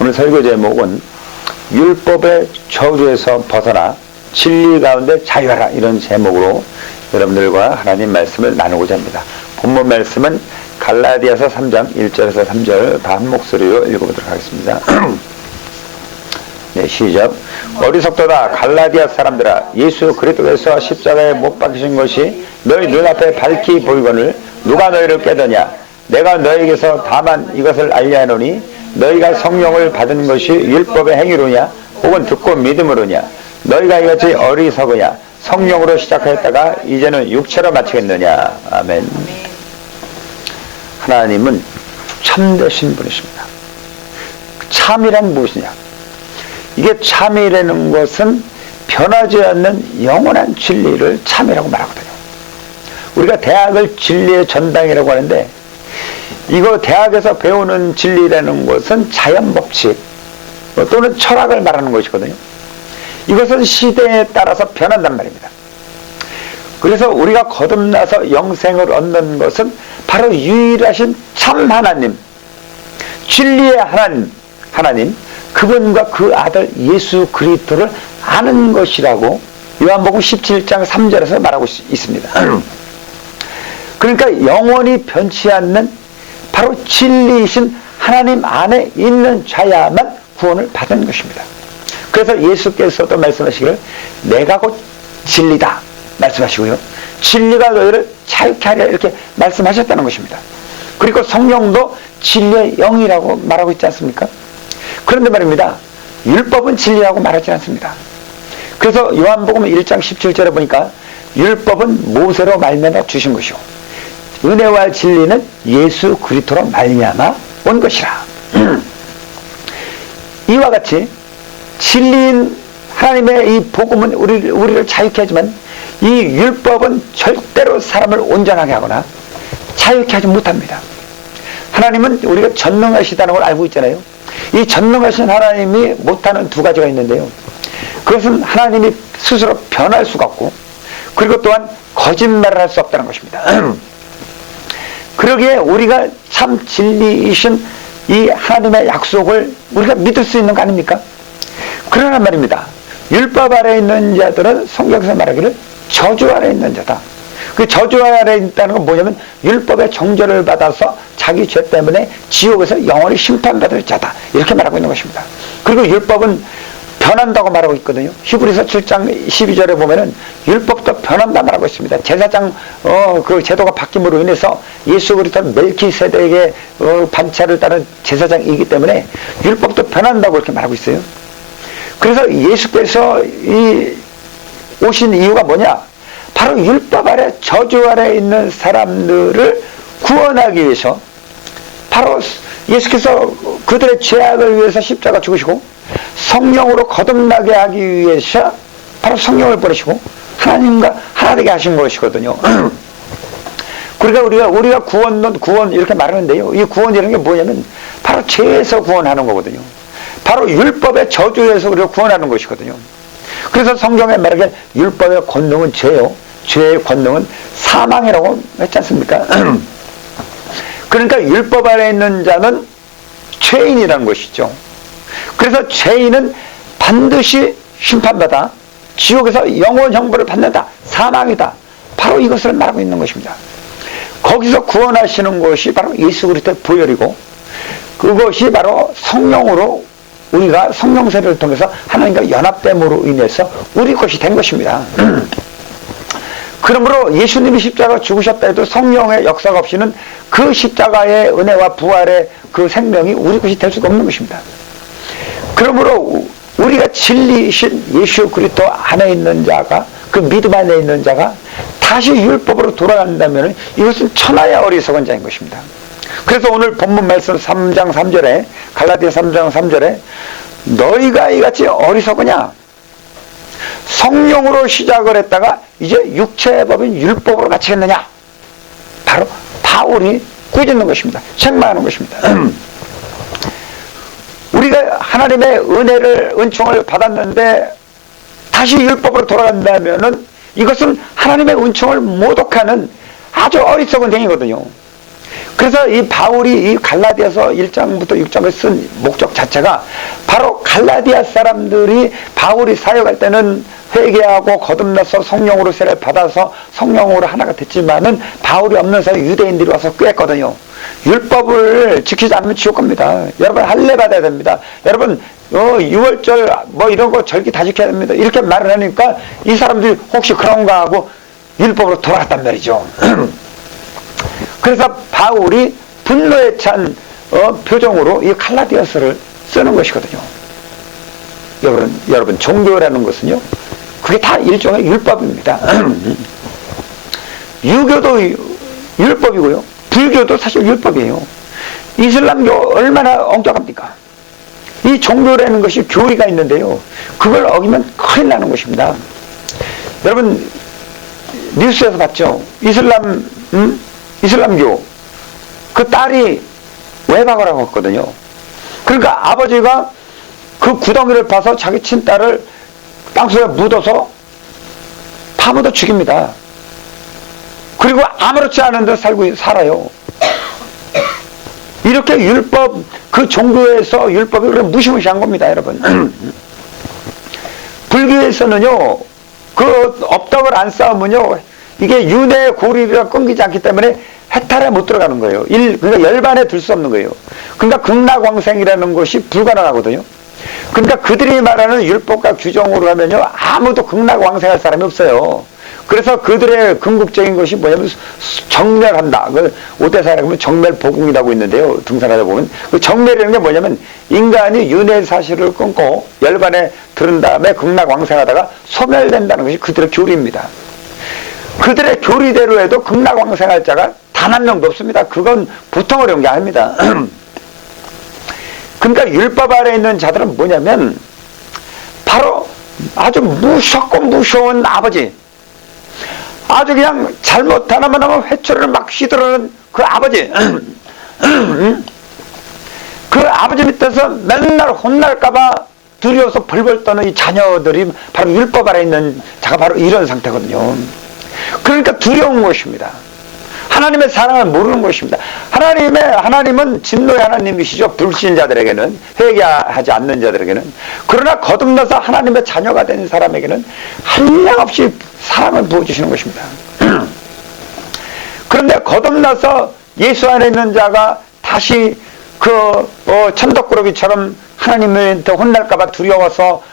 오늘 설교 제목은 율법의 저주에서 벗어나 진리 가운데 자유하라, 이런 제목으로 여러분들과 하나님 말씀을 나누고자 합니다. 본문 말씀은 갈라디아서 3장 1절에서 3절 다 한 목소리로 읽어보도록 하겠습니다. 네, 시작. 어리석도다 갈라디아 사람들아, 예수 그리스도께서 십자가에 못 박히신 것이 너희 눈앞에 밝히 보이거늘 누가 너희를 깨더냐? 내가 너희에게서 다만 이것을 알려하노니 너희가 성령을 받은 것이 율법의 행위로냐 혹은 듣고 믿음으로냐? 너희가 이같이 어리석으냐? 성령으로 시작하였다가 이제는 육체로 마치겠느냐? 아멘. 하나님은 참되신 분이십니다. 참이란 무엇이냐? 이게 참이라는 것은 변하지 않는 영원한 진리를 참이라고 말하거든요. 우리가 대학을 진리의 전당이라고 하는데, 이거 대학에서 배우는 진리라는 것은 자연법칙 또는 철학을 말하는 것이거든요. 이것은 시대에 따라서 변한단 말입니다. 그래서 우리가 거듭나서 영생을 얻는 것은 바로 유일하신 참 하나님, 진리의 하나님, 그분과 그 아들 예수 그리스도를 아는 것이라고 요한복음 17장 3절에서 말하고 있습니다. 그러니까 영원히 변치 않는 바로 진리이신 하나님 안에 있는 자야만 구원을 받은 것입니다. 그래서 예수께서도 말씀하시기를 내가 곧 진리다 말씀하시고요, 진리가 너희를 자유케 하리라 이렇게 말씀하셨다는 것입니다. 그리고 성령도 진리의 영이라고 말하고 있지 않습니까? 그런데 말입니다, 율법은 진리라고 말하지 않습니다. 그래서 요한복음 1장 17절에 보니까 율법은 모세로 말미암아 주신 것이요 은혜와 진리는 예수 그리스도로 말미암아 온 것이라. 이와 같이 진리인 하나님의 이 복음은 우리를 자유케 하지만 이 율법은 절대로 사람을 온전하게 하거나 자유케 하지 못합니다. 하나님은 우리가 전능하시다는 걸 알고 있잖아요. 이 전능하신 하나님이 못하는 두 가지가 있는데요, 그것은 하나님이 스스로 변할 수가 없고, 그리고 또한 거짓말을 할 수 없다는 것입니다. 그러기에 우리가 참 진리이신 이 하나님의 약속을 우리가 믿을 수 있는 거 아닙니까? 그러나 말입니다, 율법 아래에 있는 자들은 성경에서 말하기를 저주 아래에 있는 자다. 그 저주 아래에 있다는 건 뭐냐면 율법의 정죄를 받아서 자기 죄 때문에 지옥에서 영원히 심판받을 자다, 이렇게 말하고 있는 것입니다. 그리고 율법은 변한다고 말하고 있거든요. 히브리서 7장 12절에 보면은 율법도 변한다 말하고 있습니다. 제사장 그 제도가 바뀜으로 인해서 예수 그리스도는 멜키세덱의 반차를 따른 제사장이기 때문에 율법도 변한다고 이렇게 말하고 있어요. 그래서 예수께서 오신 이유가 뭐냐? 바로 율법 아래, 저주 아래 있는 사람들을 구원하기 위해서, 바로 예수께서 그들의 죄악을 위해서 십자가 죽으시고 성령으로 거듭나게 하기 위해서 바로 성령을 보내시고 하나님과 하나 되게 하신 것이거든요. 그러니까 우리가 구원 이렇게 말하는데요, 이 구원이라는 게 뭐냐면 바로 죄에서 구원하는 거거든요. 바로 율법의 저주에서 우리가 구원하는 것이거든요. 그래서 성경에 말하기에 율법의 권능은 죄요, 죄의 권능은 사망이라고 했지 않습니까? 그러니까 율법 아래 있는 자는 죄인이라는 것이죠. 그래서 죄인은 반드시 심판받아 지옥에서 영원 형벌을 받는다, 사망이다, 바로 이것을 말하고 있는 것입니다. 거기서 구원하시는 것이 바로 예수 그리스도의 보혈이고, 그것이 바로 성령으로 우리가 성령세를 통해서 하나님과 연합됨으로 인해서 우리 것이 된 것입니다. 그러므로 예수님이 십자가 죽으셨다 해도 성령의 역사가 없이는 그 십자가의 은혜와 부활의 그 생명이 우리 것이 될 수가 없는 것입니다. 그러므로 우리가 진리이신 예수 그리스도 안에 있는 자가, 그 믿음 안에 있는 자가 다시 율법으로 돌아간다면 이것은 천하의 어리석은 자인 것입니다. 그래서 오늘 본문 말씀 3장 3절에, 갈라디아 3장 3절에 너희가 이같이 어리석으냐? 성령으로 시작을 했다가 이제 육체의 법인 율법으로 마치겠느냐? 바로 바울이 꾸짖는 것입니다. 책망하는 것입니다. 우리가 하나님의 은총을 받았는데 다시 율법으로 돌아간다면은 이것은 하나님의 은총을 모독하는 아주 어리석은 행위거든요. 그래서 이 바울이 이 갈라디아서 1장부터 6장을 쓴 목적 자체가 바로 갈라디아 사람들이 바울이 사역할 때는 회개하고 거듭나서 성령으로 세례를 받아서 성령으로 하나가 됐지만은 바울이 없는 사이 유대인들이 와서 꾀했거든요. 율법을 지키지 않으면 지옥 갑니다. 여러분 할례 받아야 됩니다. 여러분 6월절 뭐 이런 거 절기 다 지켜야 됩니다. 이렇게 말을 하니까 이 사람들이 혹시 그런가 하고 율법으로 돌아갔단 말이죠. 그래서 바울이 분노에 찬 표정으로 이 갈라디아서를 쓰는 것이거든요. 여러분 종교라는 것은요, 그게 다 일종의 율법입니다. 유교도 율법이고요, 불교도 사실 율법이에요. 이슬람교 얼마나 엄격합니까? 이 종교라는 것이 교리가 있는데요, 그걸 어기면 큰일 나는 것입니다. 여러분 뉴스에서 봤죠? 이슬람교 그 딸이 외박을 하고 있거든요. 그러니까 아버지가 그 구덩이를 파서 자기 친딸을 땅속에 묻어서 파묻어 죽입니다. 그리고 아무렇지 않은 데 살아요. 이렇게 율법, 그 종교에서 율법이 그렇게 무시무시한 겁니다, 여러분. 불교에서는요, 그 업덕을 안 쌓으면요, 이게 윤회 고리가 끊기지 않기 때문에 해탈에 못 들어가는 거예요. 그러니까 열반에 들 수 없는 거예요. 그러니까 극락왕생이라는 것이 불가능하거든요. 그러니까 그들이 말하는 율법과 규정으로 하면요, 아무도 극락왕생할 사람이 없어요. 그래서 그들의 궁극적인 것이 뭐냐면 정멸한다. 그 오대사라고 하면 정멸보궁이라고 있는데요, 등산하다 보면 그 정멸이라는 게 뭐냐면 인간이 윤회 사실을 끊고 열반에 들은 다음에 극락왕생하다가 소멸된다는 것이 그들의 교리입니다. 그들의 교리대로 해도 극락왕생할 자가 단 한 명도 없습니다. 그건 보통 어려운 게 아닙니다. 그러니까 율법 아래에 있는 자들은 뭐냐면 바로 아주 무섭고 무서운 아버지, 아주 그냥 잘못 하나만 하면 회초리를 막 휘두르는 그 아버지, 그 아버지 밑에서 맨날 혼날까봐 두려워서 벌벌 떠는 이 자녀들이 바로 율법 아래에 있는 자가 바로 이런 상태거든요. 그러니까 두려운 것입니다. 하나님의 사랑을 모르는 것입니다. 하나님은 진노의 하나님이시죠. 불신자들에게는, 회개하지 않는 자들에게는. 그러나 거듭나서 하나님의 자녀가 된 사람에게는 한량없이 사랑을 부어주시는 것입니다. 그런데 거듭나서 예수 안에 있는 자가 다시 천덕꾸러기처럼 하나님한테 혼날까봐 두려워서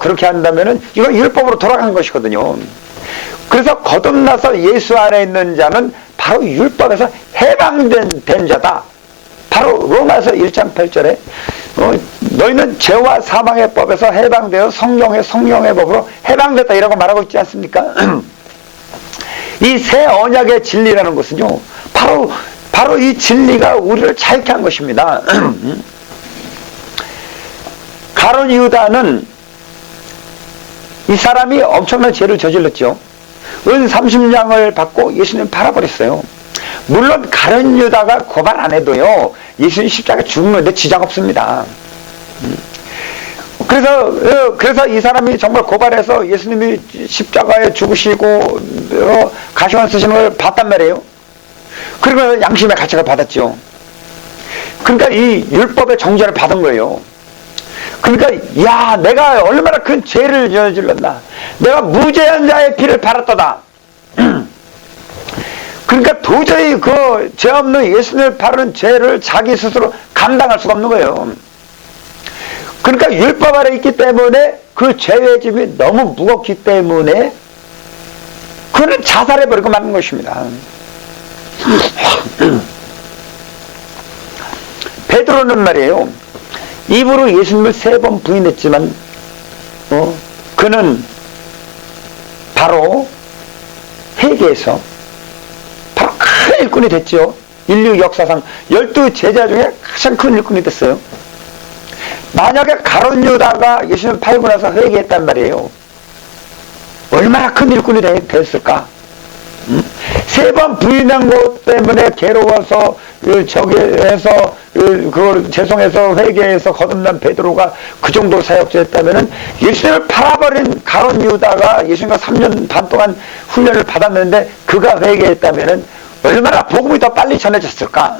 그렇게 한다면은 이건 율법으로 돌아간 것이거든요. 그래서 거듭나서 예수 안에 있는 자는 바로 율법에서 해방된 자다. 바로 로마서 1장 8절에 너희는 죄와 사망의 법에서 해방되어 성령의 법으로 해방됐다 이라고 말하고 있지 않습니까? 이 새 언약의 진리라는 것은요, 바로 이 진리가 우리를 자유케 한 것입니다. 가룟 유다는 이 사람이 엄청난 죄를 저질렀죠. 은 30냥을 받고 예수님 팔아버렸어요. 물론 가룟 유다가 고발 안 해도요, 예수님 십자가에 죽는데 지장 없습니다. 그래서 이 사람이 정말 고발해서 예수님이 십자가에 죽으시고 가시관 쓰시는 걸 봤단 말이에요. 그러면 양심의 가책을 받았죠. 그러니까 이 율법의 정죄를 받은 거예요. 그러니까 야, 내가 얼마나 큰 죄를 저질렀나, 내가 무죄한 자의 피를 팔았도다. 그러니까 도저히 그 죄 없는 예수님을 바르는 죄를 자기 스스로 감당할 수가 없는 거예요. 그러니까 율법 아래 있기 때문에 그 죄의 짐이 너무 무겁기 때문에 그는 자살해버리고 마는 것입니다. 베드로는 말이에요, 입으로 예수님을 3번 부인했지만 그는 바로 회개에서 바로 큰 일꾼이 됐죠. 인류 역사상 12제자 중에 가장 큰 일꾼이 됐어요. 만약에 가룟 유다가 예수님을 팔고 나서 회개했단 말이에요, 얼마나 큰 일꾼이 됐을까? 3번 부인한 것 때문에 괴로워서 저기에서 그걸 죄송해서 회개해서 거듭난 베드로가 그 정도 사역자였다면은, 예수님을 팔아버린 가룟 유다가 예수님과 3년 반 동안 훈련을 받았는데 그가 회개했다면은 얼마나 복음이 더 빨리 전해졌을까?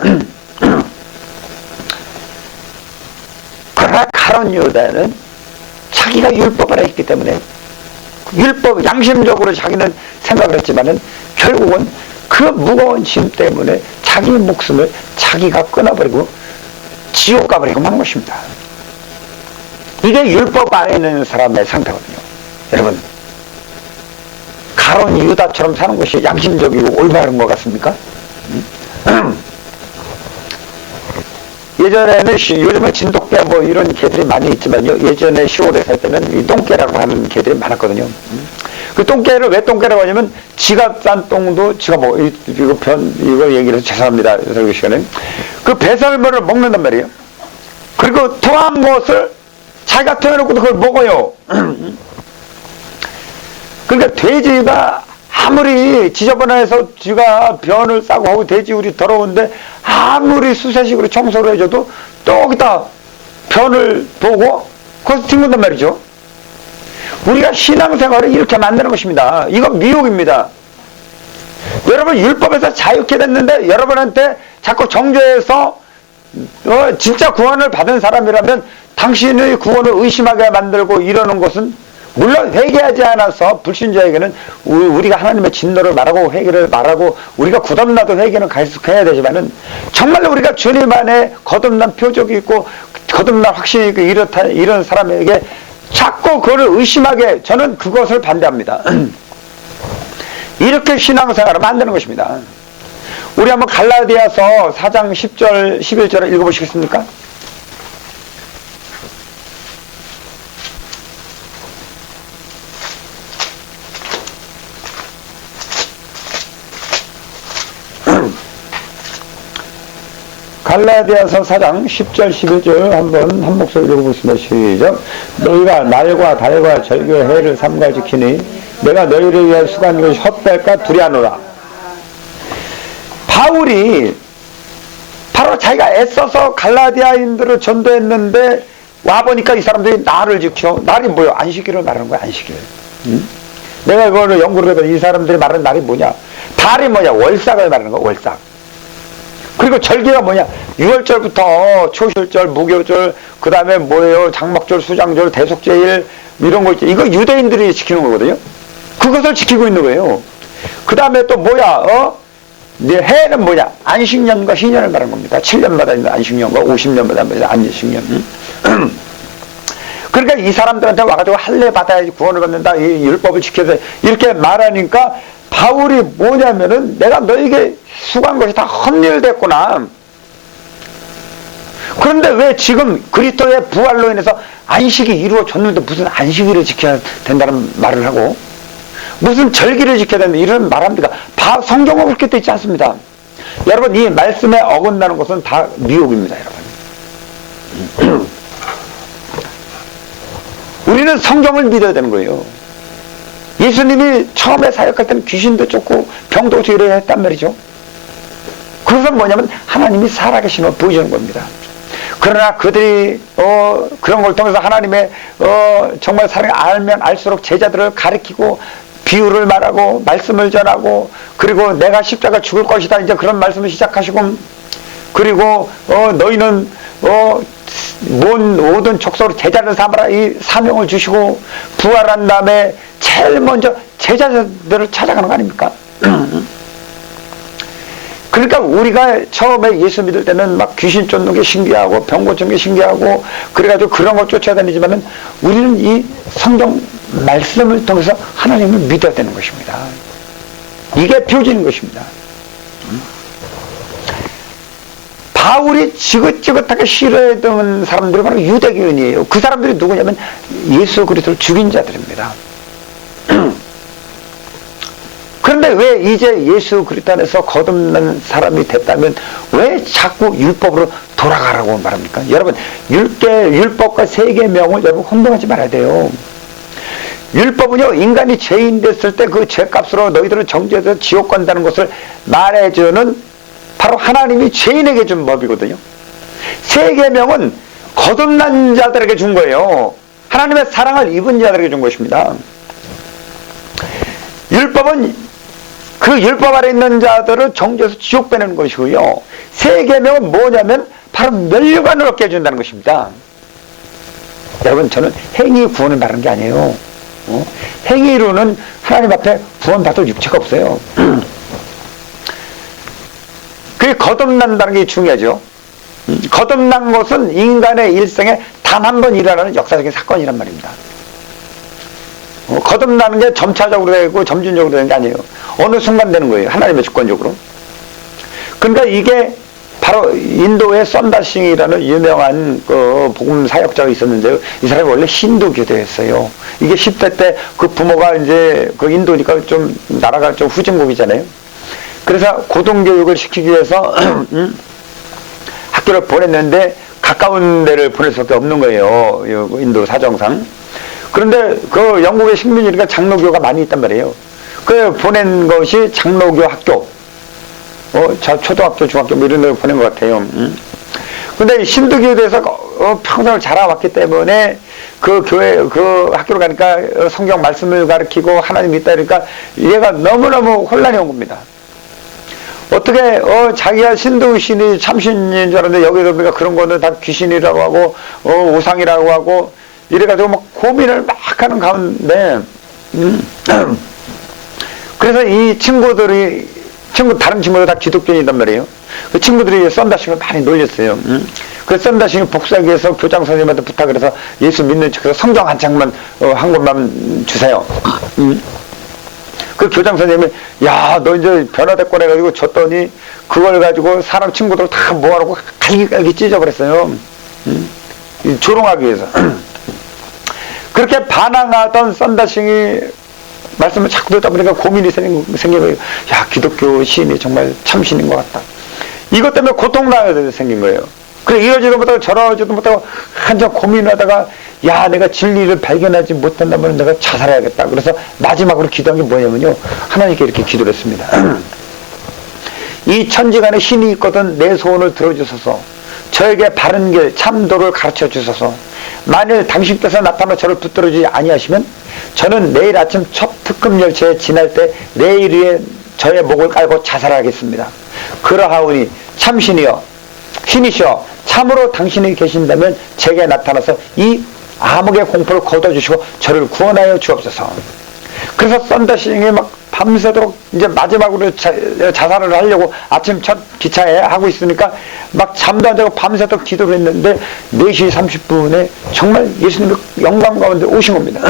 그러나 가룟 유다는 자기가 율법 아래 있기 때문에 율법, 양심적으로 자기는 생각을 했지만은 결국은 그 무거운 짐 때문에 자기 목숨을 자기가 끊어버리고 지옥 가버리고 마는 것입니다. 이게 율법 안에 있는 사람의 상태거든요. 여러분, 가룟 유다처럼 사는 것이 양심적이고 올바른 것 같습니까? 예전에는 요즘은 진돗개 뭐 이런 개들이 많이 있지만요, 예전에 시골에 살 때는 이 똥개라고 하는 개들이 많았거든요. 그 똥개를 왜 똥개라고 하냐면 지가 싼 똥도 지가 먹어. 이거 얘기를 해서 죄송합니다. 설교 시간에 그 배설물을 먹는단 말이에요. 그리고 토한 것을 자기가 토해놓고도 그걸 먹어요. 그러니까 돼지가 아무리 지저분해서 지가 변을 싸고 하고 돼지 우리 더러운데 아무리 수세식으로 청소를 해줘도 또 거기다 변을 보고 거기서 튕긴단 말이죠. 우리가 신앙생활을 이렇게 만드는 것입니다. 이건 미혹입니다. 여러분 율법에서 자유케 됐는데 여러분한테 자꾸 정죄해서 진짜 구원을 받은 사람이라면 당신의 구원을 의심하게 만들고 이러는 것은 물론 회개하지 않아서 불신자에게는 우리가 하나님의 진노를 말하고 회개를 말하고 우리가 거듭나도 회개는 계속해야 되지만은 정말로 우리가 주님 안에 거듭난 표적이 있고 거듭난 확신이 있고 이런 사람에게 자꾸 그걸 의심하게 저는 그것을 반대합니다. 이렇게 신앙생활을 만드는 것입니다. 우리 한번 갈라디아서 4장 10절 11절을 읽어보시겠습니까? 갈라디아서 4장 10절 11절 한번 한 목소리 읽어보겠습니다. 시작. 너희가 날과 달과 절기와 해를 삼가 지키니 내가 너희를 위해 수고한 것이 헛될까 두려하노라. 바울이 바로 자기가 애써서 갈라디아인들을 전도했는데 와보니까 이 사람들이 날을 지켜. 날이 뭐예요? 안식일을 말하는 거야. 안식일. 내가 그거를 연구를 해보니 이 사람들이 말하는 날이 뭐냐, 달이 뭐냐, 월삭을 말하는 거야. 월삭. 그리고 절기가 뭐냐, 6월절부터 초실절, 무교절, 그 다음에 뭐예요, 장막절, 수장절, 대속제일 이런 거 있죠. 이거 유대인들이 지키는 거거든요. 그것을 지키고 있는 거예요. 그 다음에 또 뭐야, 이제 해는 뭐냐, 안식년과 희년을 말하는 겁니다. 7년마다 있는 안식년과 50년마다 있는 안식년. 그러니까 이 사람들한테 와가지고 할례 받아야지 구원을 받는다, 이 율법을 지켜서 이렇게 말하니까 바울이 뭐냐면은 내가 너에게 수고한 것이 다 헛일됐구나. 그런데 왜 지금 그리스도의 부활로 인해서 안식이 이루어졌는데 무슨 안식일을 지켜야 된다는 말을 하고 무슨 절기를 지켜야 된다 이런 말합니까? 성경은 그렇게 되어 있지 않습니다. 여러분 이 말씀에 어긋나는 것은 다 미혹입니다. 여러분 우리는 성경을 믿어야 되는 거예요. 예수님이 처음에 사역할 때는 귀신도 쫓고 병도 치료를 했단 말이죠. 그것은 뭐냐면 하나님이 살아계신 걸 보여주는 겁니다. 그러나 그들이 그런 걸 통해서 하나님의 정말 사랑을 알면 알수록 제자들을 가르치고 비유를 말하고 말씀을 전하고 그리고 내가 십자가 죽을 것이다 이제 그런 말씀을 시작하시고 그리고 너희는 모든 족속으로 제자를 삼아라 이 사명을 주시고 부활한 다음에 제일 먼저 제자들을 찾아가는 거 아닙니까? 그러니까 우리가 처음에 예수 믿을 때는 막 귀신 쫓는 게 신기하고 병 고치는 게 신기하고 그래가지고 그런 걸 쫓아다니지만은 우리는 이 성경 말씀을 통해서 하나님을 믿어야 되는 것입니다. 이게 표준인 것입니다. 바울이 지긋지긋하게 싫어했던 사람들이 바로 유대교인이에요. 그 사람들이 누구냐면 예수 그리스도를 죽인 자들입니다. 그런데 왜 이제 예수 그리스도 안에서 거듭난 사람이 됐다면 왜 자꾸 율법으로 돌아가라고 말합니까? 여러분 율법과 세계명을 여러분 혼동하지 말아야 돼요. 율법은요 인간이 죄인 됐을 때 그 죄값으로 너희들은 정죄돼서 지옥 간다는 것을 말해주는 바로 하나님이 죄인에게 준 법이거든요. 세계명은 거듭난 자들에게 준 거예요. 하나님의 사랑을 입은 자들에게 준 것입니다. 율법은 그 율법 아래 있는 자들을 정죄해서 지옥 빼내는 것이고요. 세 계명은 뭐냐면 바로 멸류관을 얻게 해준다는 것입니다. 여러분, 저는 행위 구원을 말하는 게 아니에요. 행위로는 하나님 앞에 구원받을 육체가 없어요. 그게 거듭난다는 게 중요하죠. 거듭난 것은 인간의 일생에 단 한 번 일어나는 역사적인 사건이란 말입니다. 거듭나는 게 점차적으로 되고 점진적으로 되는 게 아니에요. 어느 순간 되는 거예요. 하나님의 주권적으로. 그러니까 이게 바로 인도의 썬다싱이라는 유명한 그 복음 사역자가 있었는데요. 이 사람이 원래 힌두교도였어요. 이게 10대 때 그 부모가 이제 그 인도니까 좀 나라가 좀 후진국이잖아요. 그래서 고등교육을 시키기 위해서 학교를 보냈는데 가까운 데를 보낼 수밖에 없는 거예요. 인도 사정상. 그런데 그 영국의 식민지니까 장로교가 많이 있단 말이에요. 그 보낸 것이 장로교 학교. 초등학교, 중학교 뭐 이런 데 보낸 것 같아요. 근데 힌두교도에서 평생을 자라왔기 때문에 그 교회, 그 학교로 가니까 성경 말씀을 가르치고 하나님 있다 그러니까 얘가 너무너무 혼란이 온 겁니다. 어떻게, 자기가 신이 참신인 줄 알았는데 여기서 우리가 그런 거는 다 귀신이라고 하고, 우상이라고 하고, 이래가지고 막 고민을 막 하는 가운데, 그래서 이 다른 친구들 다 기독교인이란 말이에요. 그 친구들이 썬다싱을 많이 놀렸어요. 그 썬다싱이 복수하기 위해서 교장 선생님한테 부탁을 해서 예수 믿는 척해서 성경 한 장만, 한 권만 주세요. 그 교장 선생님이, 야, 너 이제 변화됐고 해가지고 줬더니 그걸 가지고 사람 친구들 다 모아놓고 갈기갈기 찢어버렸어요. 조롱하기 위해서. 그렇게 반항하던 썬다싱이 말씀을 자꾸 듣다 보니까 고민이 생긴 거예요. 야, 기독교 시인이 정말 참신인 것 같다. 이것 때문에 고통당하게 생긴 거예요. 그래, 이러지도 못하고 저러지도 못하고 한참 고민하다가, 야, 내가 진리를 발견하지 못한다면 내가 자살해야겠다. 그래서 마지막으로 기도한 게 뭐냐면요. 하나님께 이렇게 기도를 했습니다. 이 천지간에 신이 있거든 내 소원을 들어주소서. 저에게 바른 길, 참도를 가르쳐 주소서. 만일 당신께서 나타나 저를 붙들어주지 아니하시면 저는 내일 아침 첫 특급 열차에 지날 때 내일 위에 저의 목을 깔고 자살하겠습니다. 그러하오니 참신이여, 신이시여, 참으로 당신이 계신다면 제게 나타나서 이 암흑의 공포를 거둬주시고 저를 구원하여 주옵소서. 그래서 썬다싱이 막 밤새도록 이제 마지막으로 자살을 하려고 아침 첫 기차에 하고 있으니까 막 잠도 안 자고 밤새도록 기도를 했는데 4시 30분에 정말 예수님이 영광 가운데 오신 겁니다.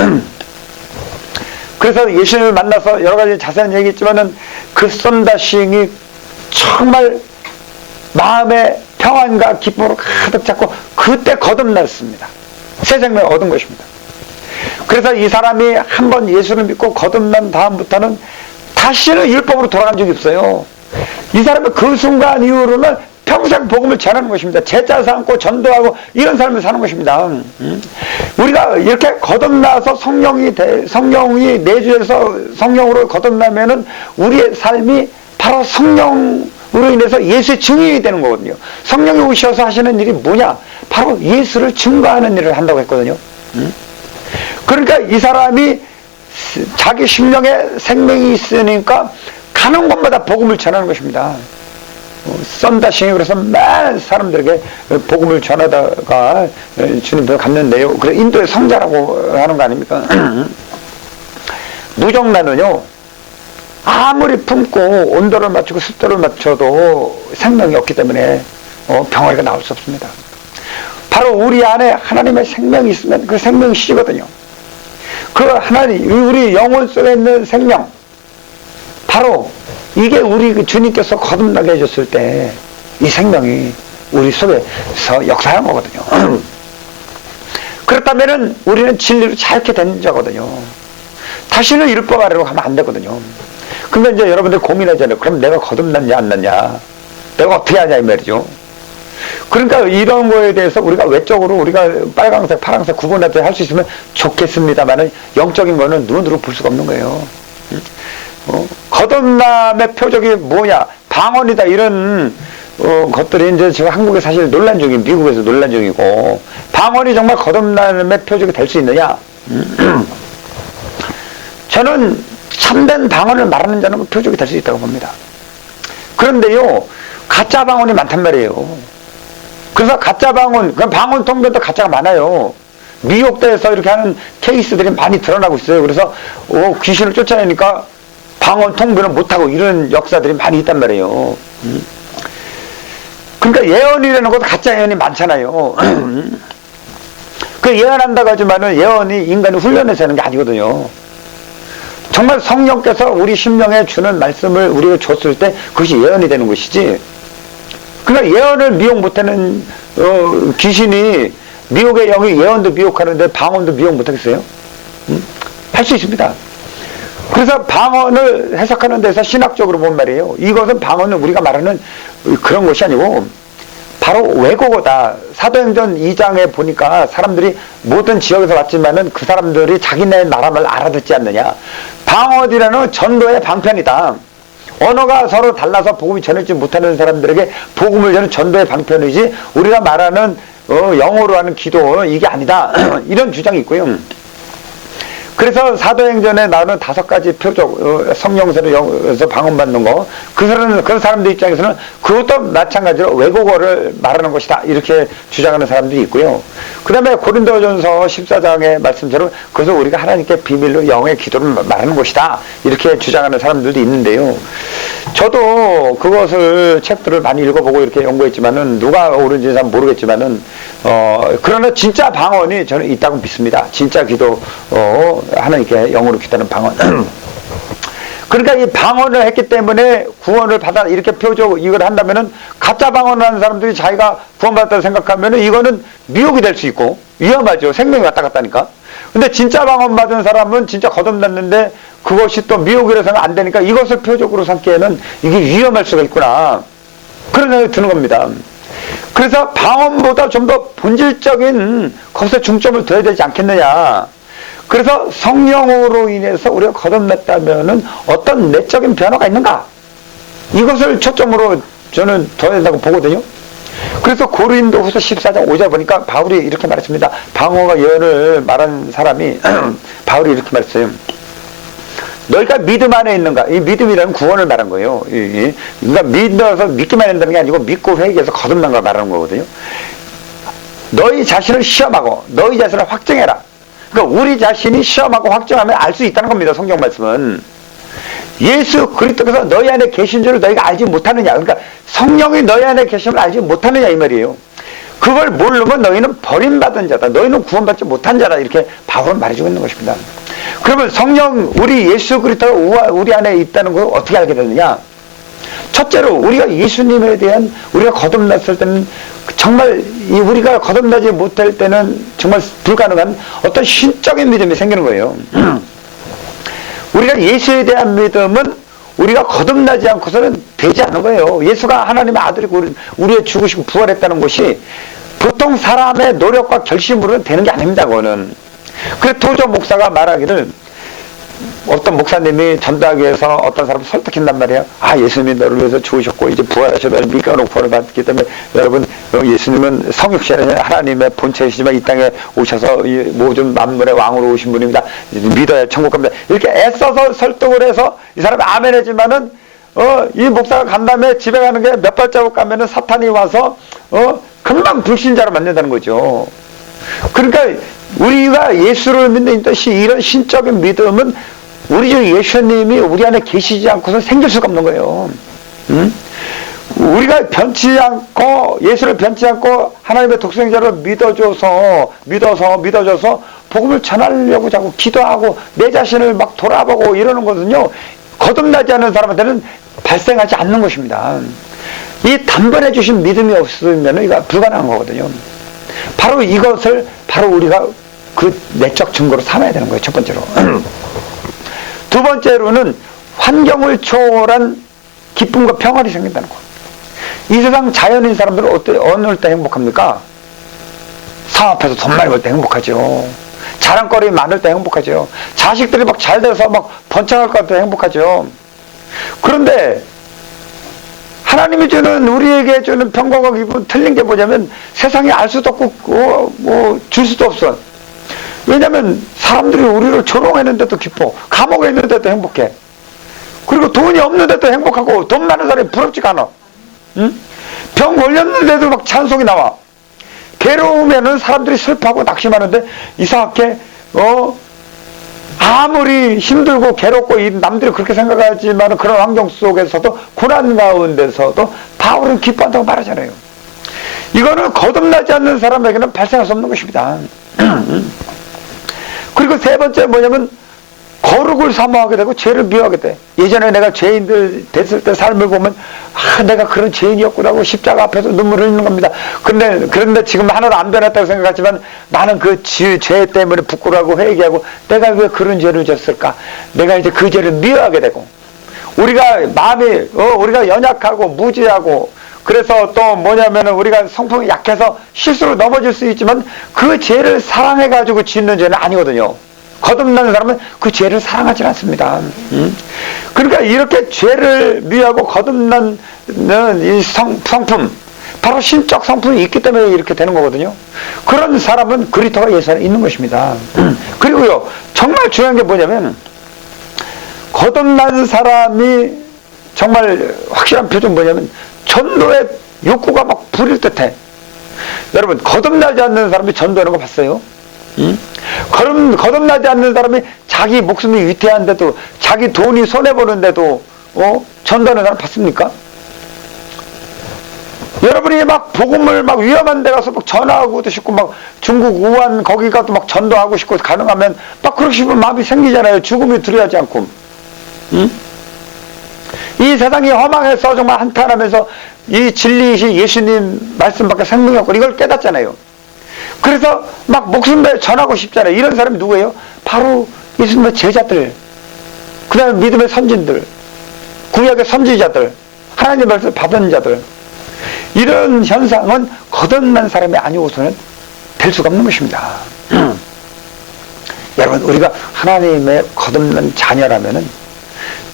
그래서 예수님을 만나서 여러 가지 자세한 얘기 있지만은 그 썬다싱이 정말 마음의 평안과 기쁨으로 가득 찼고 그때 거듭났습니다. 새 생명을 얻은 것입니다. 그래서 이 사람이 한번 예수를 믿고 거듭난 다음부터는 다시는 율법으로 돌아간 적이 없어요. 이 사람은 그 순간 이후로는 평생 복음을 전하는 것입니다. 제자 삼고 전도하고 이런 삶을 사는 것입니다. 우리가 이렇게 거듭나서 성령이 내주에서 성령으로 거듭나면은 우리의 삶이 바로 성령으로 인해서 예수의 증인이 되는 거거든요. 성령이 오셔서 하시는 일이 뭐냐? 바로 예수를 증거하는 일을 한다고 했거든요. 그러니까 이 사람이 자기 심령에 생명이 있으니까 가는 곳마다 복음을 전하는 것입니다. 썬다싱이 그래서 매일 사람들에게 복음을 전하다가 주님을 갔는데요. 그래 인도의 성자라고 하는 거 아닙니까? 무정란은요, 아무리 품고 온도를 맞추고 습도를 맞춰도 생명이 없기 때문에 병아리가 나올 수 없습니다. 바로 우리 안에 하나님의 생명이 있으면 그 생명이 시거든요. 그 하나님, 우리 영혼 속에 있는 생명, 바로 이게 우리 주님께서 거듭나게 해줬을 때 이 생명이 우리 속에서 역사한 거거든요. 그렇다면은 우리는 진리로 자유케 된 자거든요. 다시는 율법 아래로 가면 안 되거든요. 근데 이제 여러분들 고민하잖아요. 그럼 내가 거듭났냐 안 났냐, 내가 어떻게 하냐 이 말이죠. 그러니까 이런 거에 대해서 우리가 외적으로 우리가 빨강색 파랑색 구분할 할 수 있으면 좋겠습니다만은 영적인 거는 눈으로 볼 수가 없는 거예요. 거듭남의 표적이 뭐냐, 방언이다, 이런 것들이 이제 지금 한국에 사실 논란 중이고 미국에서 논란 중이고, 방언이 정말 거듭남의 표적이 될 수 있느냐? 저는 참된 방언을 말하는 자는 표적이 될 수 있다고 봅니다. 그런데요, 가짜 방언이 많단 말이에요. 그래서 가짜 방언, 방언 통변도 가짜가 많아요. 미혹돼서 이렇게 하는 케이스들이 많이 드러나고 있어요. 그래서 귀신을 쫓아내니까 방언 통변을 못하고 이런 역사들이 많이 있단 말이에요. 그러니까 예언이라는 것도 가짜 예언이 많잖아요. 그 예언한다고 하지만은 예언이 인간이 훈련해서 하는 게 아니거든요. 정말 성령께서 우리 심령에 주는 말씀을 우리가 줬을 때 그것이 예언이 되는 것이지. 그러니까 예언을 미혹 못하는 귀신이, 미혹의 영이 예언도 미혹하는데 방언도 미혹 못하겠어요? 할 수 있습니다. 그래서 방언을 해석하는 데서 신학적으로 본 말이에요. 이것은 방언은 우리가 말하는 그런 것이 아니고 바로 외국어다. 사도행전 2장에 보니까 사람들이 모든 지역에서 왔지만은 그 사람들이 자기네 나라 말 알아듣지 않느냐. 방언이라는 전도의 방편이다. 언어가 서로 달라서 복음이 전해지지 못하는 사람들에게 복음을 전하는 전도의 방편이지 우리가 말하는 영어로 하는 기도 이게 아니다. 이런 주장이 있고요. 그래서 사도행전에 나오는 5가지 표적, 성령에서 방언받는 거, 그 사람들 입장에서는 그것도 마찬가지로 외국어를 말하는 것이다. 이렇게 주장하는 사람들이 있고요. 그 다음에 고린도전서 14장의 말씀처럼 그것을 우리가 하나님께 비밀로 영의 기도를 말하는 것이다. 이렇게 주장하는 사람들도 있는데요. 저도 그것을 책들을 많이 읽어보고 이렇게 연구했지만은 누가 옳은지 잘 모르겠지만은 그러나 진짜 방언이 저는 있다고 믿습니다. 진짜 기도, 하나님께 영으로 기도하는 방언. 그러니까 이 방언을 했기 때문에 구원을 받아, 이렇게 표적, 이걸 한다면은 가짜 방언을 하는 사람들이 자기가 구원받았다고 생각하면은 이거는 미혹이 될 수 있고 위험하죠. 생명이 왔다 갔다 하니까. 근데 진짜 방언 받은 사람은 진짜 거듭났는데 그것이 또 미혹이라서는 안 되니까 이것을 표적으로 삼기에는 이게 위험할 수가 있구나. 그런 생각이 드는 겁니다. 그래서 방언보다 좀 더 본질적인 것에 중점을 둬야 되지 않겠느냐. 그래서 성령으로 인해서 우리가 거듭났다면은 어떤 내적인 변화가 있는가? 이것을 초점으로 저는 둬야 된다고 보거든요. 그래서 고린도후서 14장 5절 보니까 바울이 이렇게 말했습니다. 방언과 예언을 말한 사람이 바울이 이렇게 말했어요. 너희가 믿음 안에 있는가? 이 믿음이라는 구원을 말한 거예요. 그러니까 믿어서 믿기만 한다는 게 아니고 믿고 회개해서 거듭난 걸 말하는 거거든요. 너희 자신을 시험하고 너희 자신을 확정해라. 그러니까 우리 자신이 시험하고 확정하면 알 수 있다는 겁니다. 성경 말씀은. 예수 그리스도께서 너희 안에 계신 줄을 너희가 알지 못하느냐. 그러니까 성령이 너희 안에 계심을 알지 못하느냐 이 말이에요. 그걸 모르면 너희는 버림받은 자다. 너희는 구원받지 못한 자다. 이렇게 바울은 말해주고 있는 것입니다. 그러면 성령, 우리 예수 그리스도가 우리 안에 있다는 걸 어떻게 알게 되느냐? 첫째로 우리가 예수님에 대한, 우리가 거듭났을 때는 정말 우리가 거듭나지 못할 때는 정말 불가능한 어떤 신적인 믿음이 생기는 거예요. 우리가 예수에 대한 믿음은 우리가 거듭나지 않고서는 되지 않는 거예요. 예수가 하나님의 아들이고 우리의 죽으시고 부활했다는 것이 보통 사람의 노력과 결심으로는 되는 게 아닙니다. 그거는. 그래서 토저 목사가 말하기를, 어떤 목사님이 전도하기 위해서 어떤 사람을 설득한단 말이에요. 예수님이 너를 위해서 죽으셨고 이제 부활하셔서 믿고 구원을 받기 때문에 여러분, 예수님은 성육신의 하나님의 본체이시지만 이 땅에 오셔서 모든 만물의 왕으로 오신 분입니다. 믿어야 천국 갑니다. 이렇게 애써서 설득을 해서 이 사람이 아멘 하지만은 이 목사가 간 다음에 집에 가는 게 몇 발자국 가면은 사탄이 와서 금방 불신자로 만든다는 거죠. 그러니까 우리가 예수를 믿는 뜻이, 이런 신적인 믿음은 우리 중 예수님이 우리 안에 계시지 않고서 생길 수가 없는 거예요. 우리가 변치 않고, 예수를 변치 않고 하나님의 독생자를 믿어줘서 복음을 전하려고 자꾸 기도하고 내 자신을 막 돌아보고 이러는 것은요, 거듭나지 않은 사람한테는 발생하지 않는 것입니다. 이 단번에 주신 믿음이 없으면 이거 불가능한 거거든요. 바로 이것을 우리가 그 내적 증거로 삼아야 되는 거예요. 첫 번째로. 두 번째로는 환경을 초월한 기쁨과 평안이 생긴다는 거. 이 세상 자연인 사람들은 어느 때 행복합니까? 사업해서 돈 많이 벌 때 행복하죠. 자랑거리 많을 때 행복하죠. 자식들이 막 잘 돼서 막 번창할 것 같아 행복하죠. 그런데 하나님이 주는, 우리에게 주는 평강과 기쁨은 틀린 게 뭐냐면 세상에 알 수도 없고 줄 수도 없어. 왜냐면 사람들이 우리를 조롱했는데도 기뻐, 감옥에 있는데도 행복해. 그리고 돈이 없는데도 행복하고, 돈 많은 사람이 부럽지가 않아. 응? 병 걸렸는데도 막 찬송이 나와. 괴로우면은 사람들이 슬퍼하고 낙심하는데, 이상하게 아무리 힘들고 괴롭고 남들이 그렇게 생각하지만 그런 환경 속에서도, 고난 가운데서도 바울은 기뻐한다고 말하잖아요. 이거는 거듭나지 않는 사람에게는 발생할 수 없는 것입니다. 그리고 세 번째 뭐냐면, 거룩을 사모하게 되고 죄를 미워하게 돼. 예전에 내가 죄인들 됐을 때 삶을 보면, 내가 그런 죄인이었구나 하고 십자가 앞에서 눈물을 흘리는 겁니다. 그런데 지금 하나도 안 변했다고 생각하지만, 나는 그 죄 때문에 부끄러워하고 회개하고, 내가 왜 그런 죄를 졌을까? 내가 이제 그 죄를 미워하게 되고, 우리가 마음이 우리가 연약하고 무지하고, 그래서 또 뭐냐면은 우리가 성품이 약해서 실수로 넘어질 수 있지만, 그 죄를 사랑해가지고 짓는 죄는 아니거든요. 거듭나는 사람은 그 죄를 사랑하지 않습니다. 그러니까 이렇게 죄를 미워하고 거듭나는 이 성품, 바로 신적 성품이 있기 때문에 이렇게 되는 거거든요. 그런 사람은 그리스도가 예수 안에 있는 것입니다. 그리고요, 정말 중요한 게 뭐냐면, 거듭난 사람이 정말 확실한 표정 뭐냐면, 전도의 욕구가 막 부릴 듯해. 여러분, 거듭나지 않는 사람이 전도하는 거 봤어요? 거듭나지 않는 사람이 자기 목숨이 위태한데도, 자기 돈이 손해보는데도 전도하는 사람 봤습니까? 여러분이 막 복음을 막 위험한 데 가서 막 전화하고도 싶고, 막 중국 우한 거기 가도 막 전도하고 싶고, 가능하면 막 그러고 싶은 마음이 생기잖아요. 죽음이 두려워하지 않고. 이 세상이 허망해서 정말 한탄하면서 이 진리이신 예수님 말씀밖에 생명이 없고, 이걸 깨닫잖아요. 그래서 막 목숨 내 전하고 싶잖아요. 이런 사람이 누구예요? 바로 예수님의 제자들, 그 다음에 믿음의 선진들, 구약의 선지자들, 하나님의 말씀을 받은 자들. 이런 현상은 거듭난 사람이 아니고서는 될 수가 없는 것입니다. 여러분, 우리가 하나님의 거듭난 자녀라면은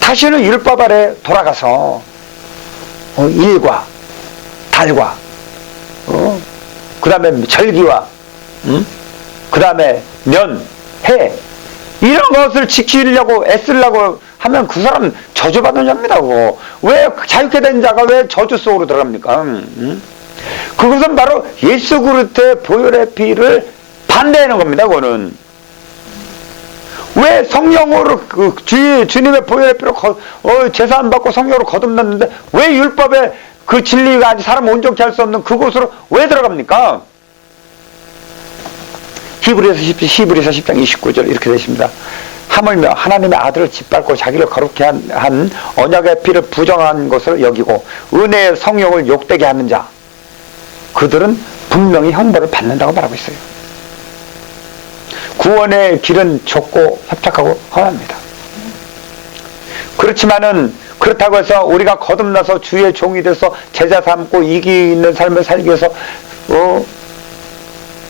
다시는 율법 아래 돌아가서 일과 달과 그 다음에 절기와 그 다음에 면, 해, 이런 것을 지키려고 애쓰려고 하면 그 사람은 저주받는 자입니다. 왜 자유케 된 자가 왜 저주 속으로 들어갑니까? 그것은 바로 예수 그리스도의 보혈의 피를 반대하는 겁니다. 그거는 왜 성령으로 주님의 보혈의 피로 제사함 받고 성령으로 거듭났는데, 왜 율법의 그 진리가 아직 사람 온전케 할 수 없는 그곳으로 왜 들어갑니까? 히브리서 10장 29절 이렇게 되십니다. 하물며 하나님의 아들을 짓밟고 자기를 거룩케 한 언약의 피를 부정한 것을 여기고 은혜의 성령을 욕되게 하는 자, 그들은 분명히 형벌을 받는다고 말하고 있어요. 구원의 길은 좁고 협착하고 험합니다. 그렇지만은 그렇다고 해서 우리가 거듭나서 주의 종이 돼서 제자 삼고 이기 있는 삶을 살기 위해서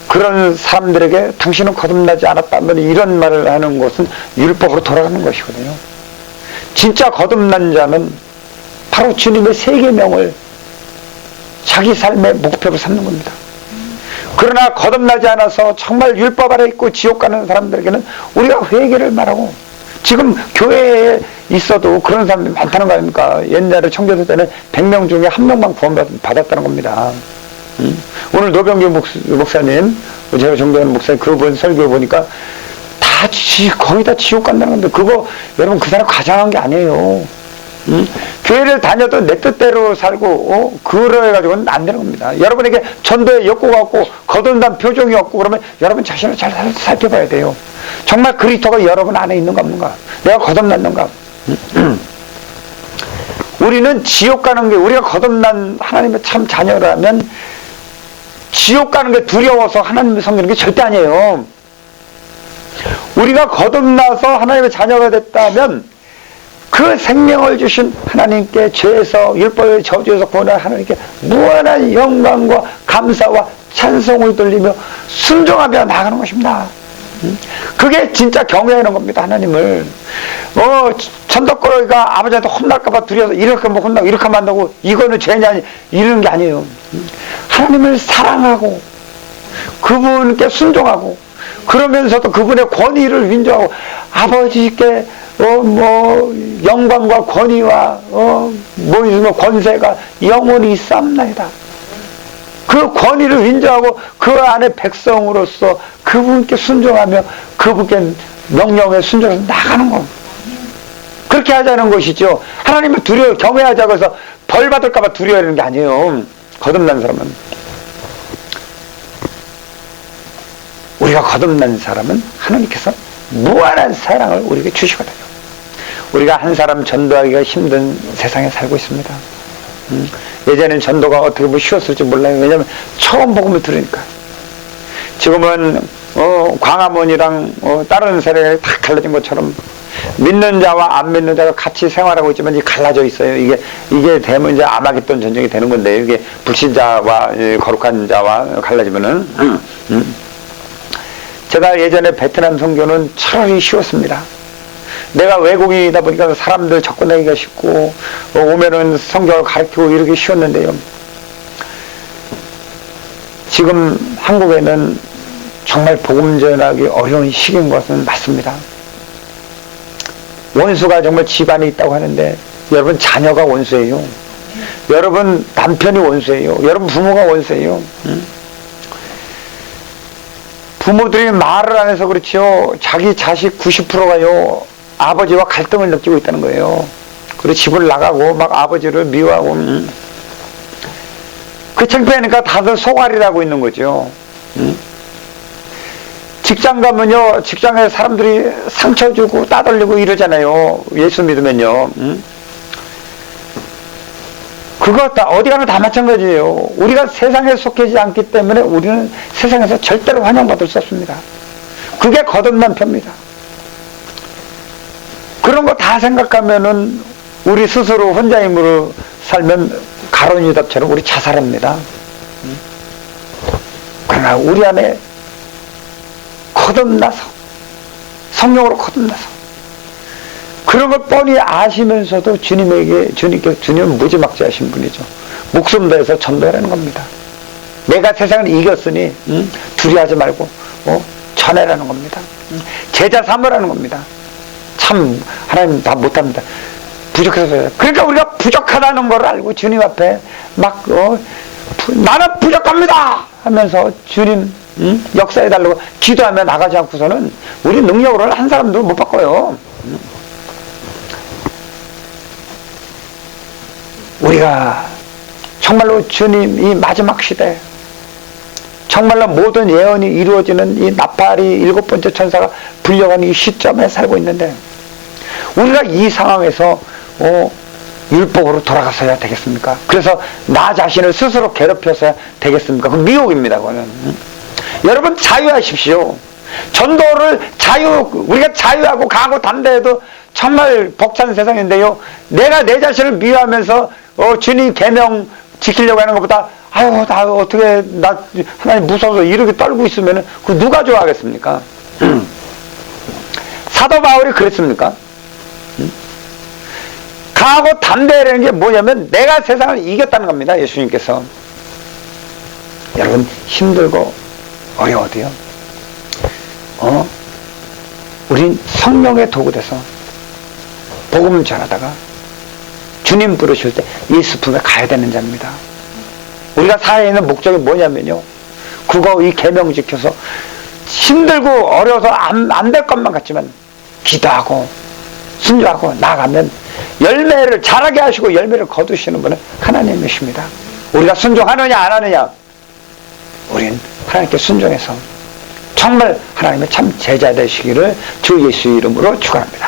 그런 사람들에게 당신은 거듭나지 않았다면 이런 말을 하는 것은 율법으로 돌아가는 것이거든요. 진짜 거듭난 자는 바로 주님의 세 계명을 자기 삶의 목표로 삼는 겁니다. 그러나 거듭나지 않아서 정말 율법 아래 있고 지옥 가는 사람들에게는 우리가 회개를 말하고, 지금 교회에 있어도 그런 사람들이 많다는 거 아닙니까? 옛날에 청교도 때는 100명 중에 1명만 구원받았다는 겁니다. 오늘 노병규 목사님, 제가 존경하는 목사님 그분 설교 보니까 거의 다 지옥 간다는 건데, 그거 여러분 그 사람 가장한 게 아니에요. 교회를 다녀도 내 뜻대로 살고 그러해가지고는 안 되는 겁니다. 여러분에게 전도의 욕구가 없고 거듭난 표정이 없고 그러면 여러분 자신을 잘 살펴봐야 돼요. 정말 그리스도가 여러분 안에 있는가 없는가, 내가 거듭났는가. 우리는 지옥 가는 게, 우리가 거듭난 하나님의 참 자녀라면 지옥 가는 게 두려워서 하나님을 섬기는 게 절대 아니에요. 우리가 거듭나서 하나님의 자녀가 됐다면 그 생명을 주신 하나님께, 죄에서 율법의 저주에서 구원한 하나님께 무한한 영광과 감사와 찬송을 돌리며 순종하며 나아가는 것입니다. 그게 진짜 경외하는 겁니다. 하나님을 천덕거리가 아버지한테 혼날까봐 두려워서 이렇게 뭐 혼나고 이렇게 하면 안 되고 이거는 죄냐 이러는 게 아니에요. 하나님을 사랑하고 그분께 순종하고 그러면서도 그분의 권위를 윈조하고 아버지께 영광과 권위와 권세가 영원히 있사옵나이다. 그 권위를 윈조하고 그 안에 백성으로서 그분께 순종하며 그분께 명령에 순종해서 나가는 겁니다. 그렇게 하자는 것이죠. 하나님을 경외하자고 해서 벌 받을까봐 두려워하는 게 아니에요. 거듭난 사람은. 우리가 거듭난 사람은 하나님께서 무한한 사랑을 우리에게 주시거든요. 우리가 한 사람 전도하기가 힘든 세상에 살고 있습니다. 예전엔 전도가 어떻게 보면 쉬웠을지 몰라요. 왜냐하면 처음 복음을 들으니까. 지금은 광화문이랑 다른 세력이 다 갈라진 것처럼 믿는 자와 안 믿는 자가 같이 생활하고 있지만 갈라져 있어요. 이게 되면 이제 아마겟돈 전쟁이 되는 건데, 이게 불신자와 거룩한 자와 갈라지면은 제가 예전에 베트남 선교는 차라리 쉬웠습니다. 내가 외국인이다 보니까 사람들 접근하기가 쉽고 오면은 성경을 가르치고 이렇게 쉬웠는데요. 지금 한국에는 정말 복음 전하기 어려운 시기인 것은 맞습니다. 원수가 정말 집안에 있다고 하는데 여러분 자녀가 원수예요. 여러분 남편이 원수예요. 여러분 부모가 원수예요. 부모들이 말을 안 해서 그렇지요. 자기 자식 90%가요. 아버지와 갈등을 느끼고 있다는 거예요. 그리고 집을 나가고 막 아버지를 미워하고 그 창피하니까 다들 소갈이라고 있는 거죠. 직장 가면요, 직장에 사람들이 상처 주고 따돌리고 이러잖아요. 예수 믿으면요. 그거 다 어디 가나 다 마찬가지예요. 우리가 세상에 속하지 않기 때문에 우리는 세상에서 절대로 환영받을 수 없습니다. 그게 거듭난 표입니다. 그런 거 다 생각하면은 우리 스스로 혼자 힘으로 살면 가론 유답처럼 우리 자살합니다. 그러나 우리 안에 거듭나서 성령으로 거듭나서 그런 걸 뻔히 아시면서도 주님은 무지막지하신 분이죠. 목숨 다해서 전도하라는 겁니다. 내가 세상을 이겼으니 두려워하지 말고 전해라는 겁니다. 제자 삼으라는 겁니다. 참 하나님 다 못합니다. 부족해서. 그러니까 우리가 부족하다는 걸 알고 주님 앞에 막 나는 부족합니다 하면서 주님 역사해달라고 기도하며 나가지 않고서는 우리 능력으로는 한 사람도 못 바꿔요. 우리가 정말로 주님 이 마지막 시대 정말로 모든 예언이 이루어지는 이 나팔이 7번째 천사가 불려가는 이 시점에 살고 있는데 우리가 이 상황에서 율법으로 돌아가서야 되겠습니까? 그래서 나 자신을 스스로 괴롭혀서야 되겠습니까? 그 미혹입니다. 그거는. 여러분 자유하십시오. 전도를 우리가 자유하고 강하고 담대해도 정말 벅찬 세상인데요. 내가 내 자신을 미워하면서 주님 계명 지키려고 하는 것보다 아유 나 어떻게 나 하나님 무서워서 이렇게 떨고 있으면 그 누가 좋아하겠습니까? 사도 바울이 그랬습니까? 강하고 담대하는 게 뭐냐면 내가 세상을 이겼다는 겁니다. 예수님께서. 여러분 힘들고 어려워도요. 우린 성령의 도구 돼서 복음 전하다가 주님 부르실 때 예수 품에 가야 되는 자입니다. 우리가 살아 있는 목적이 뭐냐면요. 그거 이 계명 지켜서 힘들고 어려워서 안 될 것만 같지만 기도하고 순종하고 나가면 열매를 자라게 하시고 열매를 거두시는 분은 하나님이십니다. 우리가 순종하느냐 안 하느냐 우린 하나님께 순종해서 정말 하나님의 참 제자 되시기를 주 예수 이름으로 축원합니다.